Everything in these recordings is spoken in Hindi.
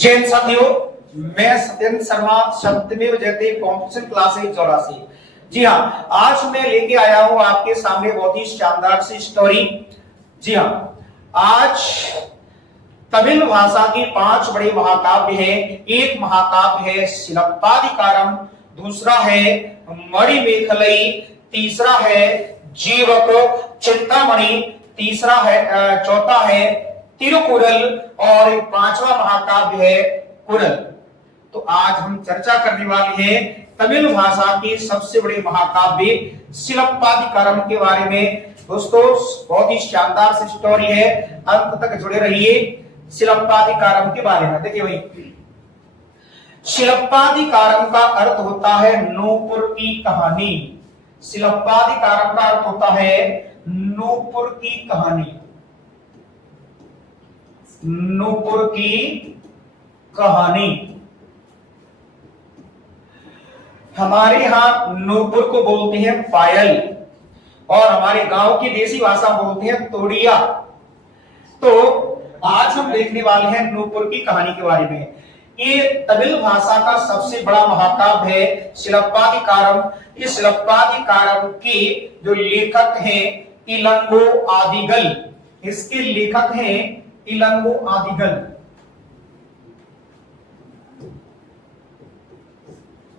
जैन साथियों, मैं सत्येंद्र शर्मा, सत्यमेव जयते कॉम्पिटिशन क्लासेस 84। जी हाँ, आज मैं लेके आया हूं आपके सामने बहुत ही शानदार सी स्टोरी। जी हाँ, आज तमिल भाषा की 5 बड़े महाकाव्य हैं। एक महाकाव्य है शिलप्पाधिकारम, दूसरा है मणिमेखलई, तीसरा है जीवक चिंतामणि, तीसरा है चौथा है तिरुकुरल और 5वां महाकाव्य है कुरल। तो आज हम चर्चा करने वाले हैं तमिल भाषा के सबसे बड़े महाकाव्य शिलप्पाधिकारम के बारे में। दोस्तों, बहुत ही शानदार सी स्टोरी है, अंत तक जुड़े रहिए शिलप्पाधिकारम के बारे में। देखिए भाई, शिलप्पाधिकारम का अर्थ होता है नूपुर की कहानी। शिलप्पाधिकारम का अर्थ होता है नूपुर की कहानी। नूपुर की कहानी। हमारे यहां नूपुर को बोलते हैं पायल और हमारे गांव की देसी भाषा बोलते हैं तोड़िया। तो आज हम देखने वाले हैं नूपुर की कहानी के बारे में। ये तमिल भाषा का सबसे बड़ा महाकाव्य है शिलप्पाधिकारम। इस शिलप्पाधिकारम के जो लेखक हैं इलंगो आदिगल। इसके लेखक हैं इलंगो आदिगल।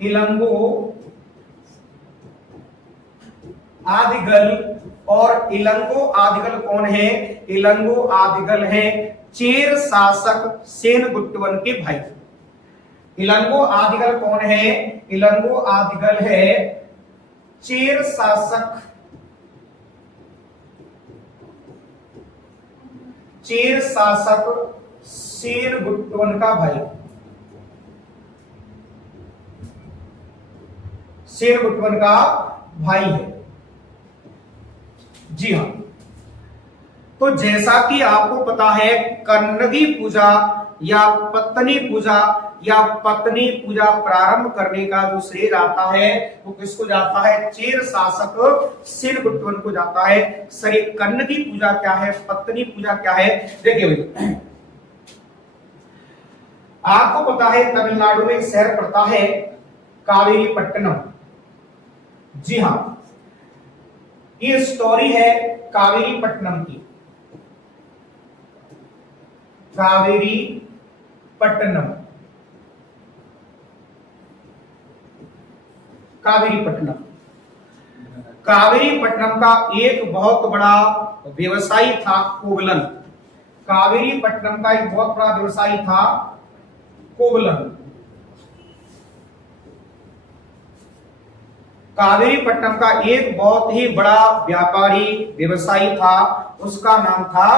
इलंगो आदिगल। और इलंगो आदिगल कौन है? इलंगो आदिगल है चेर शासक सेनगुट्टवन के भाई। इलंगो आदिगल कौन है? इलंगो आदिगल है चेर शासक सेनगुट्टवन का भाई। सेनगुट्टवन का भाई है। जी हाँ, तो जैसा कि आपको पता है, कन्नगी पूजा या पत्नी पूजा प्रारंभ करने का जो श्रेय जाता है वो किसको जाता है? चेर शासक सेनगुट्टवन को जाता है। सर, कन्नगी पूजा क्या है, पत्नी पूजा क्या है? देखिए, आपको पता है तमिलनाडु में एक शहर पड़ता है कावेरीपट्टनम। जी हाँ, ये स्टोरी है कावेरीपट्टनम की। कावेरीपट्टनम का एक बहुत बड़ा व्यवसायी था कोवलन। कावेरीपट्टनम का एक बहुत बड़ा व्यवसायी था कोवलन। कावेरीपट्टनम का एक बहुत ही बड़ा व्यापारी व्यवसायी था, उसका नाम था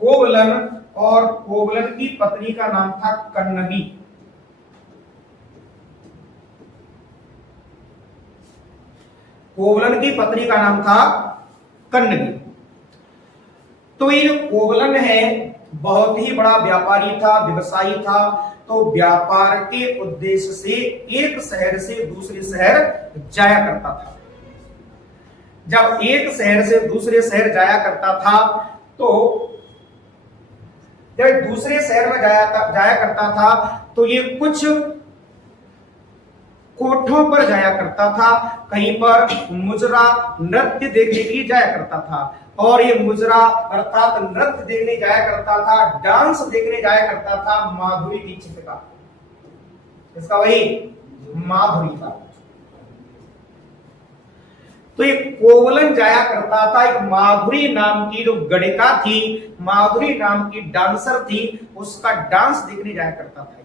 कोवलन और कोवलन की पत्नी का नाम था कन्नगी। कोवलन की पत्नी का नाम था कन्नगी। तो ये कोवलन है, बहुत ही बड़ा व्यापारी था, व्यवसायी था। तो व्यापार के उद्देश्य से एक शहर से दूसरे शहर जाया करता था। जब एक शहर से दूसरे शहर जाया करता था, तो जब दूसरे शहर में जाया करता था तो ये कुछ कोठों पर जाया करता था। कहीं पर मुजरा नृत्य देखने के लिए जाया करता था। और ये मुजरा अर्थात नृत्य देखने जाया करता था, डांस देखने जाया करता था माधुरी दीक्षित का। इसका वही माधुरी का। तो ये कोवलन जाया करता था, एक माधुरी नाम की जो गणिका थी, माधुरी नाम की डांसर थी, उसका डांस देखने जाया करता था।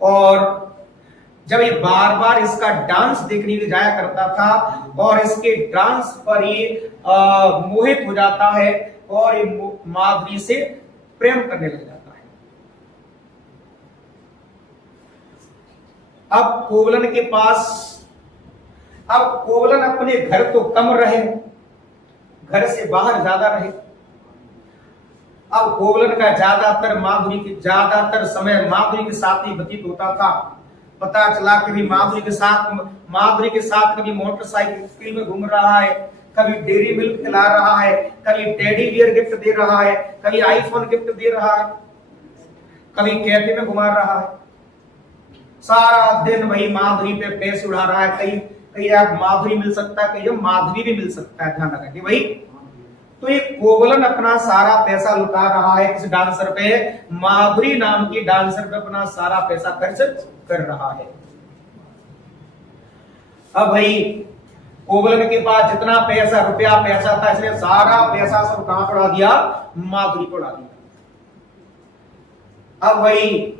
और जब ये बार बार इसका डांस देखने के जाया करता था और इसके डांस पर ये मोहित हो जाता है और ये माधुरी से प्रेम करने लग जाता है। अब कोवलन अपने घर तो कम रहे, घर से बाहर ज्यादा रहे। अब कोवलन का ज्यादातर समय माधुरी के साथ ही व्यतीत होता था। पता चला कि माधुरी के साथ कभी मोटरसाइकिल में घूम रहा है, कभी डेयरी मिल्क खिला रहा है, कभी टेडी बियर गिफ्ट दे रहा है, कभी आईफोन गिफ्ट दे रहा है। कभी कैफे में घुमा रहा है, सारा दिन वही माधुरी पे पैसे उड़ा रहा है। कहीं कहीं आप माधुरी मिल सकता है, कहीं माधुरी भी मिल सकता है, ध्यान रखें भाई। तो ये कोवलन अपना सारा पैसा लुटा रहा है किस डांसर पे, माधुरी नाम की डांसर पे अपना सारा पैसा खर्च कर रहा है। अब भाई कोवलन के पास जितना पैसा रुपया पैसा था, इसने सारा पैसा सब कहां पड़ा दिया, माधुरी को उड़ा दिया। अब वही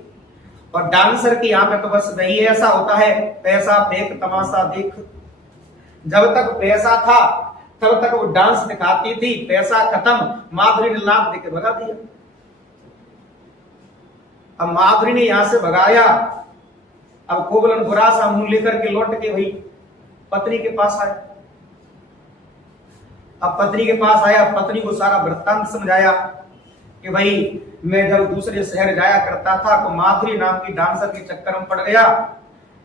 और डांसर की यहां पे तो बस नहीं ऐसा होता है, पैसा फेंक तमाशा देख। जब तक पैसा था तब तक वो डांस दिखाती थी, पैसा खत्म, माधुरी ने लात देके भगा दिया। अब माधुरी ने यहां से भगाया, अब कोवलन बुरा सा मुंह लेकर के लौट के वही पत्नी के पास आया। अब पत्नी के पास आया, पत्नी को सारा वृत्तांत समझाया कि भाई मैं जब दूसरे शहर जाया करता था तो माधुरी नाम की डांसर के चक्कर में पड़ गया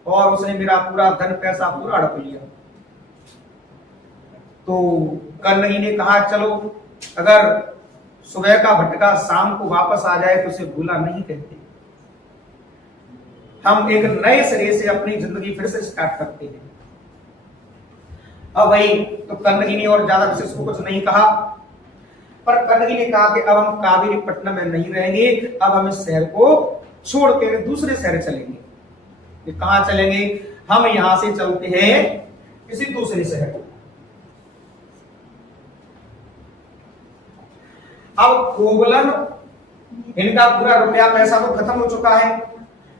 और उसने मेरा पूरा धन पैसा पूरा हड़प लिया। तो कन्हई ने कहा चलो अगर सुबह का भटका शाम को वापस आ जाए तो उसे भूला नहीं कहते, हम एक नए सिरे से अपनी जिंदगी फिर से स्टार्ट करते हैं। अब भाई तो कन्हई ने और ज्यादा विशेष को कुछ नहीं कहा, पर कन्हई ने कहा कि अब हम कावेरी पट्टनम में नहीं रहेंगे, अब हम इस शहर को छोड़ के दूसरे शहर चलेंगे। कहां चलेंगे, हम यहां से चलते हैं किसी दूसरे शहर। अब कोवलन इनका पूरा रुपया पैसा तो खत्म हो चुका है,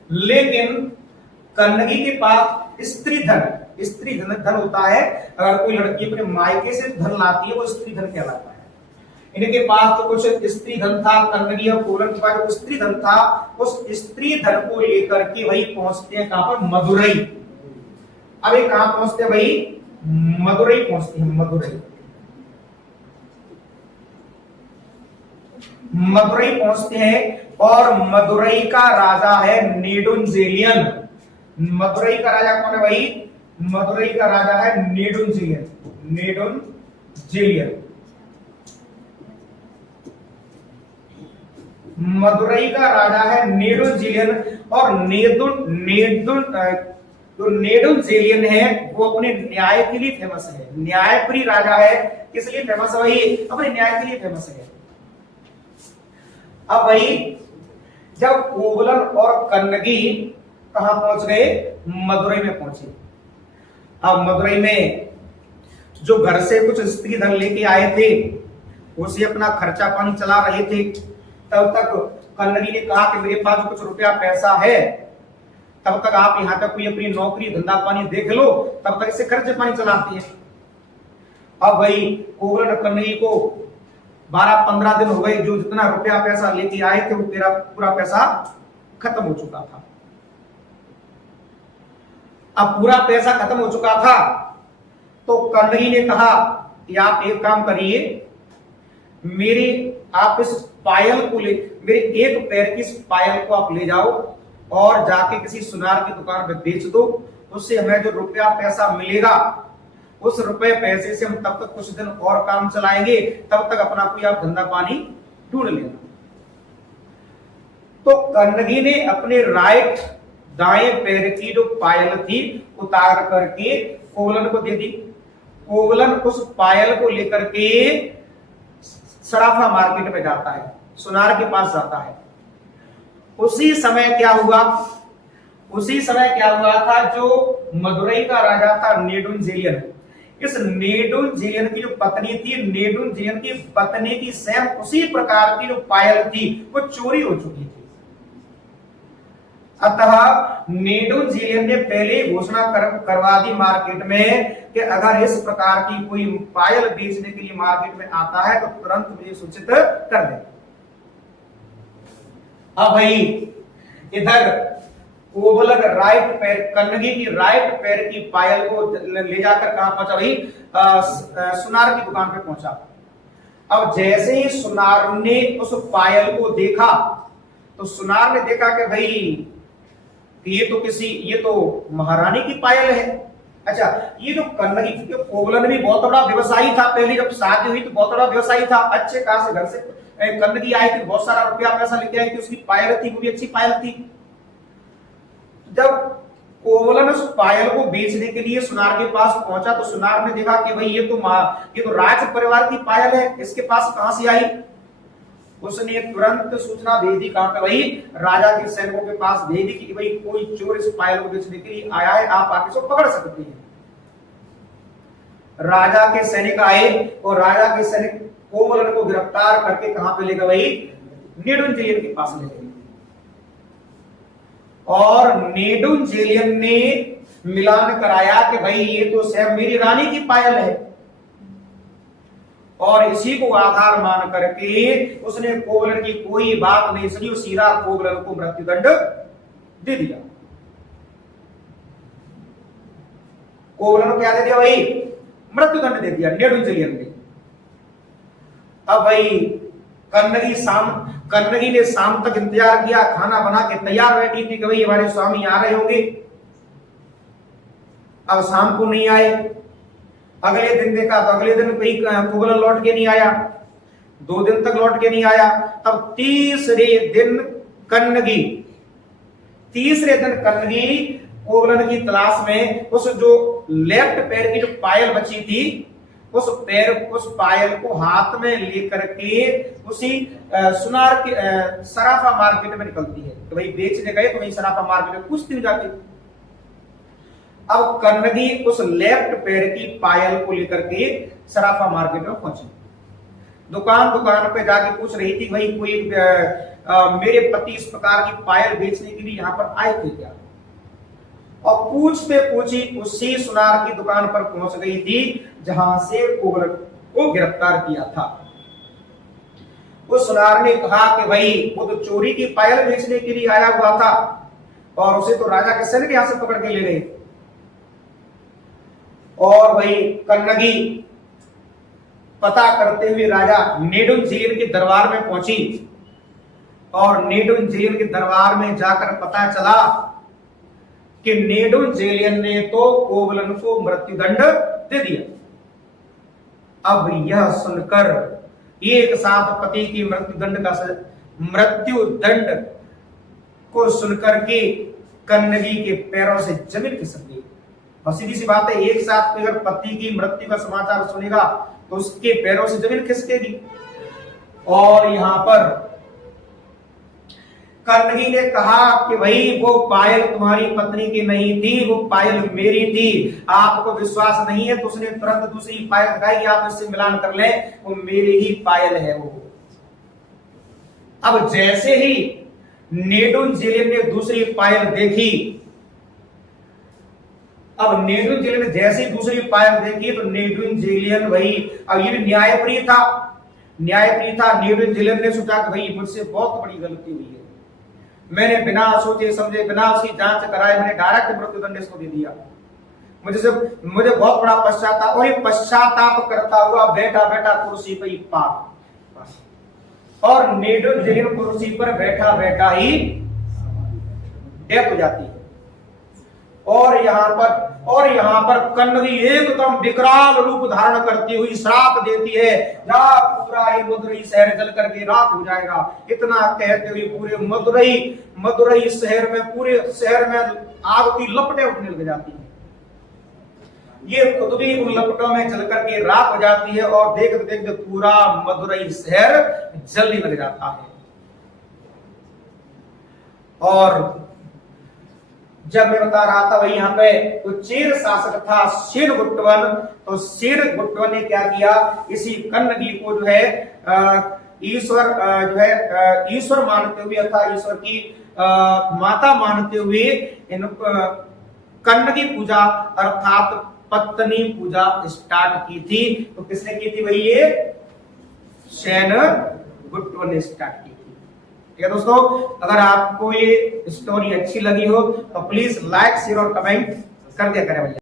लेकिन कन्हई के पास स्त्री धन होता है। अगर कोई लड़की अपने मायके से धन लाती है वो स्त्री धन कहलाता है। इनके पास तो कुछ स्त्री धन था, कन्हई और कोवलन के पास जो स्त्री धन था, उस स्त्री धन को लेकर के वही पहुंचते हैं कहां पर, मदुरई। अब ये कहां पहुंचते हैं भाई, मदुरई पहुंचते हैं, मदुरई पहुंचते हैं। और मदुरई का राजा है नेडुंजेलियन। मदुरई का राजा कौन है भाई, मदुरई का राजा है नेडुंजेलियन। मदुरई का राजा है नेडुंजेलियन। और जो नेडुंजेलियन है वो अपने न्याय के लिए फेमस है, न्यायप्रिय राजा है। किस लिए फेमस है भाई, अपने न्याय के लिए फेमस है। अब भाई जब कोवलन और कन्हई कहां पहुंच गए, मदुरई में पहुंचे। अब मदुरई में जो घर से कुछ स्त्री धन लेके आए थे उसे अपना खर्चा पानी चला रहे थे। तब तक कन्हई ने कहा कि मेरे पास कुछ रुपया पैसा है, तब तक आप यहां तक कोई अपनी नौकरी धंधा पानी देख लो, तब तक इसे खर्चे पानी चलाते हैं। अब भाई कोवलन कन्हई को 12-15 दिन हो गए, जो जितना रुपया पैसा लेके आए थे वो मेरा पूरा पैसा खत्म हो चुका था। अब पूरा पैसा खत्म हो चुका था तो कन्हई ने कहा कि आप एक काम करिए, मेरे आप इस पायल को मेरे एक पैर की इस पायल को आप ले जाओ और जाके किसी सुनार की दुकान पे बेच दो, उससे हमें जो रुपया पैसा मिलेगा उस रुपए पैसे से हम तब तक कुछ दिन और काम चलाएंगे, तब तक अपना कोई आप धंधा पानी ढूंढ लेना। तो कन्हई ने अपने राइट दाएं पैर की जो पायल थी उतार करके कोवलन को दे दी। कोवलन उस पायल को लेकर के सराफा मार्केट में जाता है, सुनार के पास जाता है। उसी समय क्या हुआ था, जो मदुरई का राजा था नेडुंजेलियन, इस नेडुंजेलियन की जो पत्नी थी, नेडुंजेलियन की पत्नी की सेम उसी प्रकार की जो पायल थी वो चोरी हो चुकी थी। अतः नेडुंजेलियन ने पहले घोषणा करवा दी मार्केट में कि अगर इस प्रकार की कोई पायल बेचने के लिए मार्केट में आता है तो तुरंत मुझे सूचित कर दे। अब भाई इधर कोवलन राइट पैर, कन्हई की राइट पैर की पायल को ले जाकर कहां पहुंचा भाई, सुनार की दुकान पे पहुंचा। अब जैसे ही सुनार ने उस पायल को देखा तो सुनार ने देखा कि भाई ये तो महारानी की पायल है। अच्छा, ये जो कन्हई, कोवलन भी बहुत बड़ा व्यवसायी था, पहले जब शादी हुई तो बहुत बड़ा व्यवसायी था, अच्छे खासे घर से कन्नगी आई थी, बहुत सारा रुपया पैसा लेके आई थी, उसकी पायल थी, वो भी अच्छी पायल थी। जब कोवलन उस पायल को बेचने के लिए सुनार के पास पहुंचा तो सुनार ने देखा कि भाई ये तो राज परिवार की पायल है, इसके पास कहां से आई। उसने तुरंत सूचना भेज दी, कहां पे भाई, राजा के सैनिकों के पास भेज दी कि भाई कोई चोर इस पायल को बेचने के लिए आया है, आप आके इसको पकड़ सकते हैं। राजा के सैनिक आए और राजा के सैनिक कोवलन को गिरफ्तार करके कहां पे ले गए भाई, नेडुंजेलियन के पास ले गए। और नेडुंजेलियन ने मिलान कराया कि भाई ये तो स्वयं मेरी रानी की पायल है, और इसी को आधार मान करके उसने कोवलन की कोई बात नहीं सुनी, सीधा कोवलन को मृत्युदंड दे दिया। कोवलन को क्या दे दिया भाई, मृत्युदंड दे दिया नेडुंजेलियन ने। अब भाई कन्नगी ने शाम तक इंतजार किया, खाना बना के तैयार बैठी थी कि भाई हमारे स्वामी आ रहे होंगे। अब शाम को नहीं आए, अगले दिन देखा तो अगले दिन कोई कोवलन लौट के नहीं आया, 2 दिन तक लौट के नहीं आया। तब तीसरे दिन कन्नगी कोवलन की तलाश में उस जो लेफ्ट पैर की जो पायल बची थी, उस पायल को हाथ में लेकर के उसी सुनार के सराफा मार्केट में निकलती है। तो भाई बेचने गए तो वही सराफा मार्केट में पूछती हुई जाती। अब कन्नगी उस लेफ्ट पैर की पायल को लेकर के सराफा मार्केट में पहुंची। दुकान पे जाके पूछ रही थी भाई कोई मेरे पति इस प्रकार की पायल बेचने के लिए यहाँ पर आए थे क्या। और पूछते पूछी उसी सुनार की दुकान पर पहुंच गई थी जहां से कोवलन को गिरफ्तार किया था। उस सुनार ने कहा कि भाई वो तो चोरी की पायल बेचने के लिए आया हुआ था और उसे तो राजा के सैनिक यहां से पकड़ के ले गए। और भाई कन्नगी पता करते हुए राजा नेडुंजेलियन के दरबार में पहुंची और नेडुंजेलियन के दरबार में जाकर पता चला कि नेडुंजेलियन ने तो कोवलन को मृत्युदंड दे दिया। अब यह सुनकर एक साथ पति की मृत्युदंड को सुनकर के कन्नगी के पैरों से जमीन खिसक गई। और सीधी सी बात है, एक साथ अगर पति की मृत्यु का समाचार सुनेगा तो उसके पैरों से जमीन खिसकेगी। और यहां पर कन्नगी ने कहा कि भाई वो पायल तुम्हारी पत्नी की नहीं थी, वो पायल मेरी थी। आपको विश्वास नहीं है तो उसने तुरंत दूसरी पायल दिखाई, आप इससे मिलान कर ले, वो मेरी ही पायल है वो। अब जैसे ही नेडुंजेलियन ने दूसरी पायल देखी, अब नेडुंजेलियन ने जैसे ही दूसरी पायल देखी तो नेडुंजेलियन भाई, अब ये भी न्यायप्रिय था। नेडुंजेलियन ने सोचा कि भाई मुझसे बहुत बड़ी गलती हुई है, मैंने बिना सोचे समझे बिना उसकी जांच कराए मैंने डायरेक्ट मृत्युदंड इसको दे दिया। मुझे बहुत बड़ा पश्चाताप, और ये पश्चाताप करता हुआ बैठा बैठा कुर्सी पर ही पाप, और नेडुंजेलियन कुर्सी पर बैठा बैठा ही डेथ हो जाती है। और यहाँ पर कन्नगी एकदम विकराल रूप धारण करती हुई श्राप देती है, जा पूरा ये मदुरई शहर जल करके राख हो जाएगा। इतना कहते हुए पूरे मदुरई शहर में, पूरे शहर में आग की लपटें उठने लग जाती हैं। ये खुद भी उन लपटों में जल करके राख हो जाती है और देखते देखते पूरा मदुरई शहर जलने लग जाता है। और जब मैं बता रहा था भाई यहाँ पे तो चेर शासक था सेनगुट्टवन, तो सेनगुट्टवन ने क्या किया, इसी कन्नगी को जो है ईश्वर मानते हुए अर्थात ईश्वर की माता मानते हुए कन्नगी पूजा अर्थात पत्नी पूजा स्टार्ट की थी। तो किसने की थी भाई, ये सेनगुट्टवन ने स्टार्ट की। ठीक है दोस्तों, अगर आपको ये स्टोरी अच्छी लगी हो तो प्लीज लाइक शेयर और कमेंट कर दिया करें भैया।